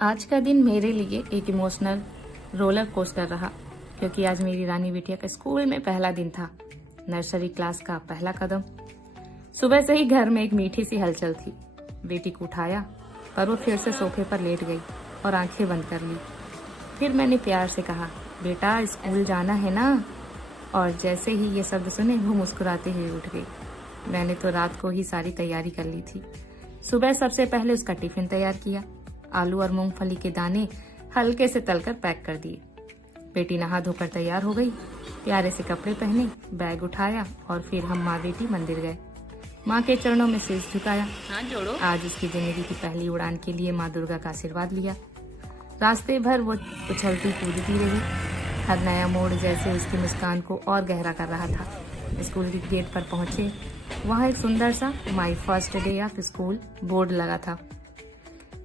आज का दिन मेरे लिए एक इमोशनल रोलर कोस्टर रहा, क्योंकि आज मेरी रानी बिटिया का स्कूल में पहला दिन था। नर्सरी क्लास का पहला कदम। सुबह से ही घर में एक मीठी सी हलचल थी। बेटी को उठाया, पर वो फिर से सोफे पर लेट गई और आंखें बंद कर ली। फिर मैंने प्यार से कहा, बेटा स्कूल जाना है ना? और जैसे ही ये शब्द सुने वो मुस्कुराते हुए उठ गई। मैंने तो रात को ही सारी तैयारी कर ली थी। सुबह सबसे पहले उसका टिफिन तैयार किया। आलू और मूंगफली के दाने हल्के से तलकर पैक कर दिए। बेटी नहा धोकर तैयार हो गई। प्यारे से कपड़े पहने, बैग उठाया और फिर हम माँ बेटी मंदिर गए। माँ के चरणों में शीश झुकाया। आज उसकी जिंदगी की पहली उड़ान के लिए माँ दुर्गा का आशीर्वाद लिया। रास्ते भर वो उछलती कूदती रही। हर नया मोड़ जैसे उसकी मुस्कान को और गहरा कर रहा था। स्कूल के गेट पर पहुंचे, वहाँ एक सुंदर सा my first day of school board लगा था,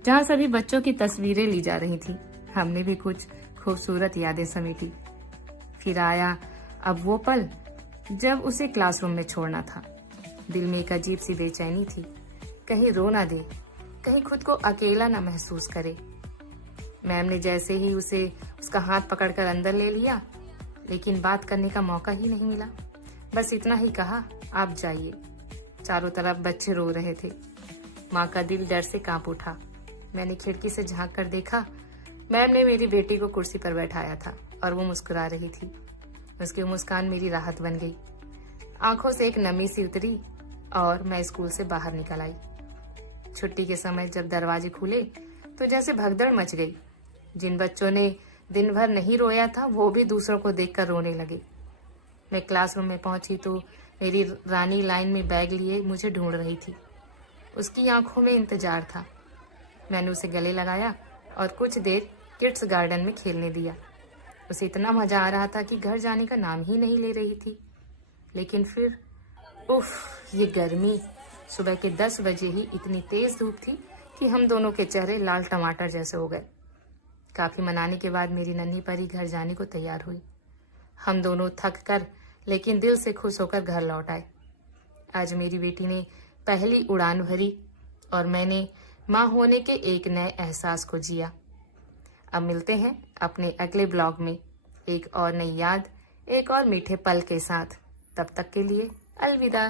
जहाँ सभी बच्चों की तस्वीरें ली जा रही थी। हमने भी कुछ खूबसूरत यादें समेटी। फिर आया अब वो पल जब उसे क्लासरूम में छोड़ना था। दिल में एक अजीब सी बेचैनी थी। कहीं रो ना दे, कहीं खुद को अकेला ना महसूस करे। मैम ने जैसे ही उसे उसका हाथ पकड़कर अंदर ले लिया, लेकिन बात करने का मौका ही नहीं मिला। बस इतना ही कहा, आप जाइए। चारों तरफ बच्चे रो रहे थे। माँ का दिल डर से कांप उठा। मैंने खिड़की से झांक कर देखा। मैम ने मेरी बेटी को कुर्सी पर बैठाया था और वो मुस्कुरा रही थी। उसकी मुस्कान मेरी राहत बन गई। आंखों से एक नमी सी उतरी और मैं स्कूल से बाहर निकल आई। छुट्टी के समय जब दरवाजे खुले तो जैसे भगदड़ मच गई। जिन बच्चों ने दिन भर नहीं रोया था वो भी दूसरों को देखकर रोने लगे। मैं क्लासरूम में पहुंची तो मेरी रानी लाइन में बैग लिए मुझे ढूंढ रही थी। उसकी आंखों में इंतजार था। मैंने उसे गले लगाया और कुछ देर किड्स गार्डन में खेलने दिया। उसे इतना मजा आ रहा था कि घर जाने का नाम ही नहीं ले रही थी। लेकिन फिर उफ, ये गर्मी! सुबह के 10 बजे ही इतनी तेज धूप थी कि हम दोनों के चेहरे लाल टमाटर जैसे हो गए। काफी मनाने के बाद मेरी नन्ही परी घर जाने को तैयार हुई। हम दोनों थक कर लेकिन दिल से खुश होकर घर लौट आए। आज मेरी बेटी ने पहली उड़ान भरी और मैंने माँ होने के एक नए एहसास को जिया। अब मिलते हैं अपने अगले ब्लॉग में एक और नई याद, एक और मीठे पल के साथ। तब तक के लिए अलविदा।